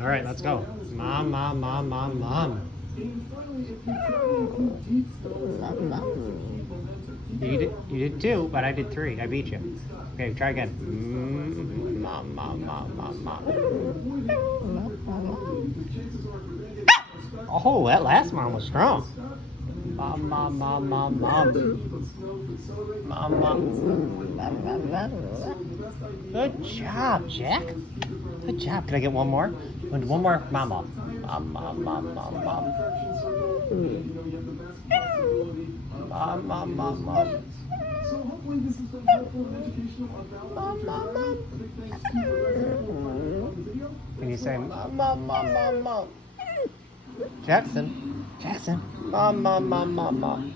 All right, let's go. Mom, mom, mom, mom, mom. You did two, but I did three. I beat you. Okay, try again. Mom, mom, mom, mom, mom. Oh, that last mom was strong. Mom, mom, mom, mom, mom. Mom, mom. Good job, Jack. Good job. Can I get one more? One more. Mama. Mom, mom, mom, mom, mom. Mom, mom, mom, mom. Mom, mom, mom. Can you say mom, mom, mom, mom, mom? Jackson. Mom, mom, mom, mom, mom.